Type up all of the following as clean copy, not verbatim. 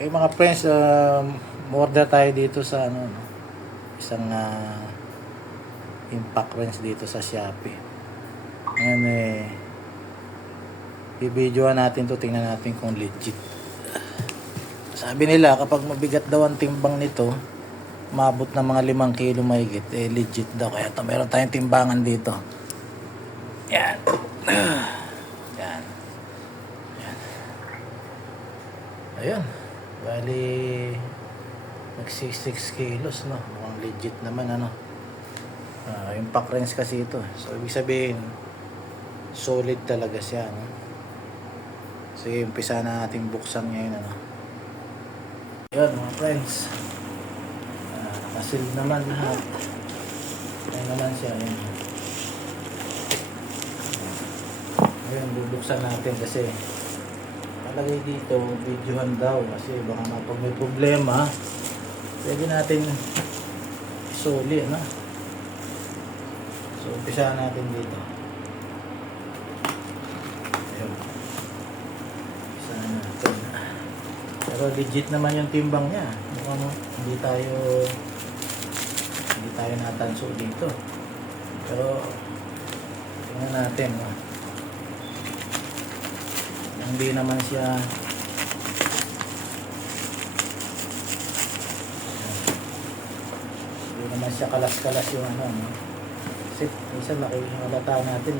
Mga friends, order tayo dito sa ano, no? Isang impact wrench dito sa Shopee. Ngayon i-videoan natin to, tingnan natin kung legit. Sabi nila kapag mabigat daw ang timbang nito, maabot ng mga 5 kilo mahigit, legit daw. Kaya ito, meron tayong timbangan dito. Yan. Yan. Yan. Ayun. Bali, mag 66 kilos, no? Mukhang legit naman, ano? Impact wrench kasi ito. So, ibig sabihin, solid talaga siya, no? Sige, umpisa na natin buksan ngayon, ano? Ayun, mga friends. Nakasil naman lahat. Ayun naman siya, ayun. Ayun, bubuksan natin kasi palagay dito, videohan daw kasi baka pag may problema, pwede natin isoli, ano? So, umpisa natin dito. Ayun. Umpisa natin. Pero legit naman yung timbang niya. Mukhang hindi tayo natanso dito. Pero, tingnan natin, no? Hindi naman siya kalas-kalas yung ano, no? Kasi minsan makikita natin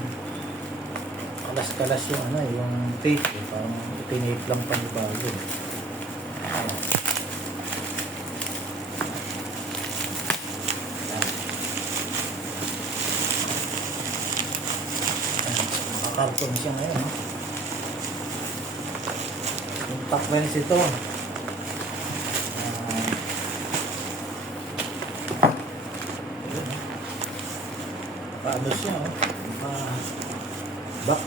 kalas-kalas yung ano, yung tape, parang itinape lang panibago. Nakakarton siya ngayon, no? Impact wrench ito. Paano siya, oh? Box.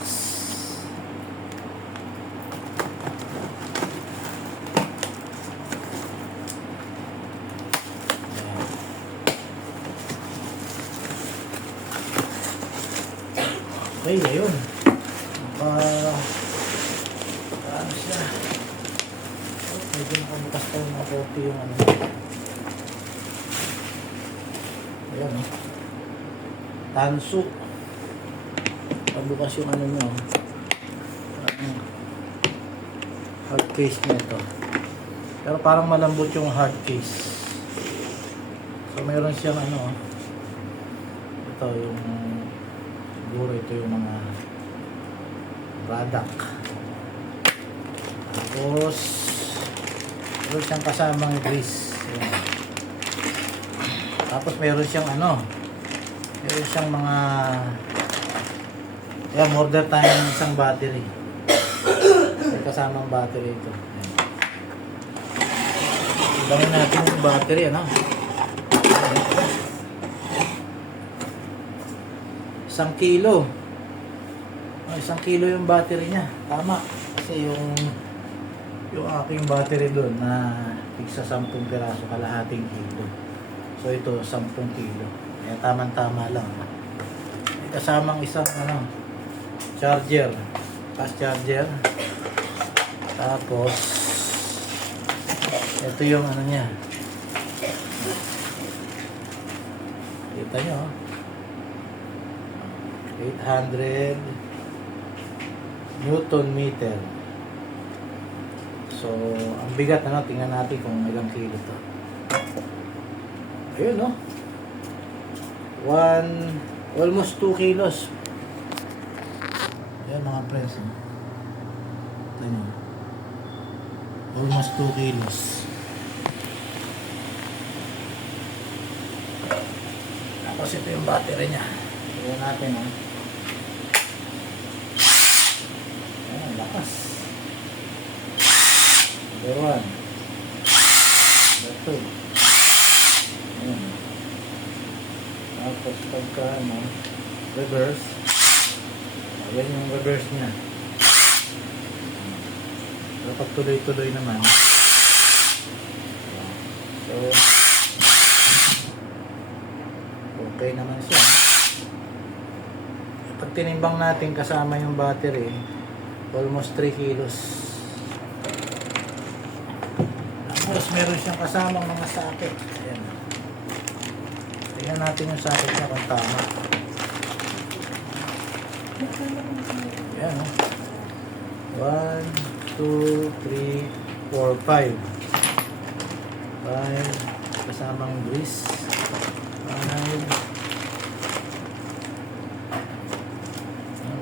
Okay, ayun. Paano siya? Medyo nakabukas pa yung mga kopi yung ano. Ayan, oh. Tanso. Pabukas yung ano nyo. Hard case nyo ito. Pero parang malambot yung hard case. So mayroon siyang ano. Ito yung siguro ito yung mga product. Tapos meron siyang kasamang grease. Ayan. Tapos meron siyang ano, meron siyang mga order tayo ng isang battery. May kasamang battery ito. Dami natin yung battery, ano? 1 kilo. 1 kilo yung battery niya. Tama. Kasi yung aking battery doon na tigsa 10 piraso, kalahating kilo. So ito 10 kilo. Kaya tamang-tama lang. May kasamang isang ano, charger. Fast charger. Tapos ito yung ano niya. Kita nyo, 800 Newton meter. So, ang bigat, ano, tingnan natin kung ilang kilo to. Ayun, no? Almost 2 kilos. Ayan, mga friends, no? Ito nyo. Almost 2 kilos. Tapos ito yung battery nya. Tingnan natin, no? Ayan, lakas. Number 1. Number 2. Ayan. Tapos pagka ano, reverse. Ayan yung reverse nya. Pero pag tuloy-tuloy naman. So, okay naman siya. Pag tinimbang natin kasama yung battery, almost 3 kilos. Tapos meron siyang kasamang mga socket. Ayan. Tingnan natin yung socket niya kung tama. Ayan, oh. 1, 2, 3, 4, 5. 5. Kasamang grease. 5.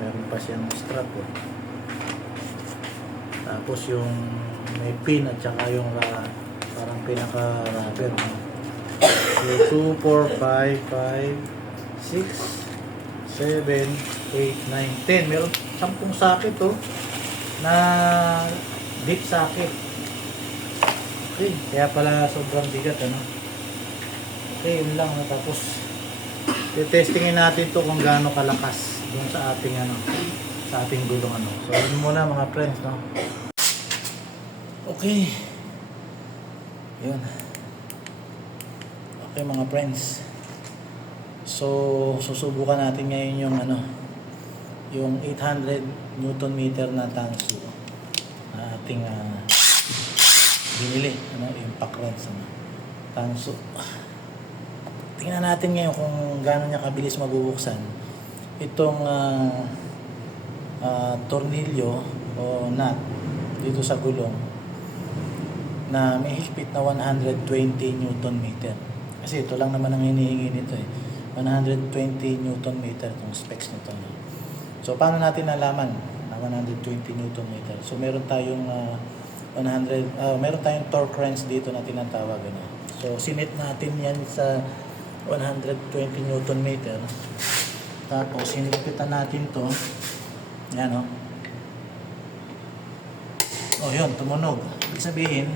Meron pa siyang strap, oh. Tapos yung may pin at saka yung parang pinaka-rubber, no? So 2, 4, 5, 5, 6, 7, 8, 9, 10. Meron 10 socket, oh, na deep socket. Okay, kaya pala sobrang bigat, ano? Okay, yun lang, no? Tapos testingin natin to kung gaano kalakas dun sa ating sa ating gulong, ano. So yun muna mga friends, no. Okay. Yun. Okay mga friends. So susubukan natin ngayon yung yung 800 Newton meter na tanso na ating binili, impact wrench, tanso. Tingnan natin ngayon kung gaano niya kabilis mabubuksan itong tornilyo o nut dito sa gulong na may higpit na 120 Newton meter. Kasi ito lang naman ang hinihingi nito, 120 Newton meter itong specs nito. So paano natin nalaman na 120 Newton meter? So meron tayong meron tayong torque wrench dito na tinatawag, So sinit natin yan sa 120 Newton meter. Tapos sinigpitan natin to. Yan, oh. Oh, yun, tumunog. Ibig sabihin,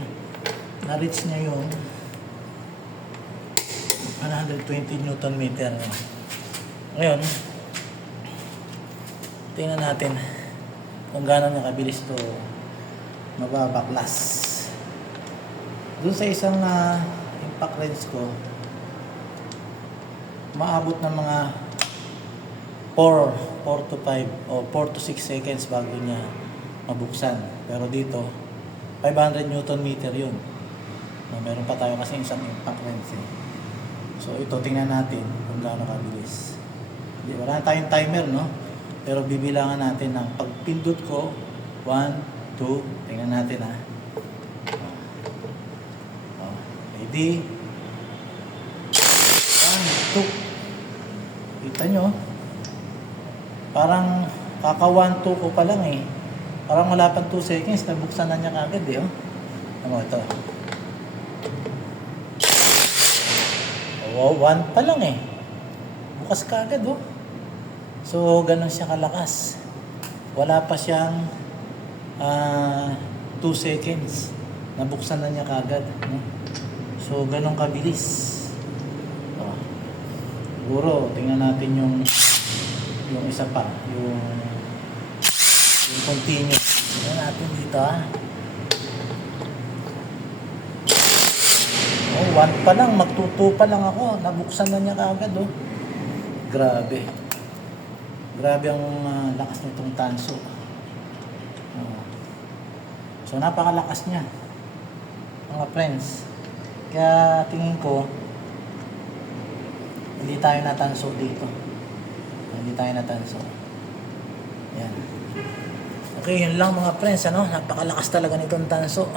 na-reach niya yung 120 Newton meter. Ngayon, tingnan natin kung gaano niya kabilis to mababaklas. Doon sa isang impact wrench ko, maabot ng mga 4 to 5 o 4 to 6 seconds bago niya mabuksan. Pero dito, 500 Newton meter yun. Meron pa tayo kasi isang impact wrench. So ito, tingnan natin kung gaano kabilis. Wala tayong timer, no? Pero bibilangan natin ng pagpindot ko, 1, 2, tingnan natin, ha. Ready? 1, 2. Kita nyo? Parang kaka 1, 2 ko pa lang, Parang wala pang 2 seconds, nabuksan na niya kagad, oh. Ano ito? Oh, 1 pa lang, bukas kagad, oh. So, ganun siya kalakas. Wala pa siyang 2 seconds. Nabuksan na niya kagad, no? So, ganun kabilis. Oh. Siguro, tingnan natin yung isa pa, yung continue. Tingnan natin dito, ha. Oh, 1 pa lang, magtuto pa lang ako. Nabuksan na niya kaagad, oh. Grabe. Grabe ang lakas nitong tanso. Oh. So, napakalakas niya, mga friends. Kaya tingin ko, hindi tayo natanso dito. Hindi tayo natanso. Yan. Okay, yun lang mga friends, napakalakas talaga nitong tanso.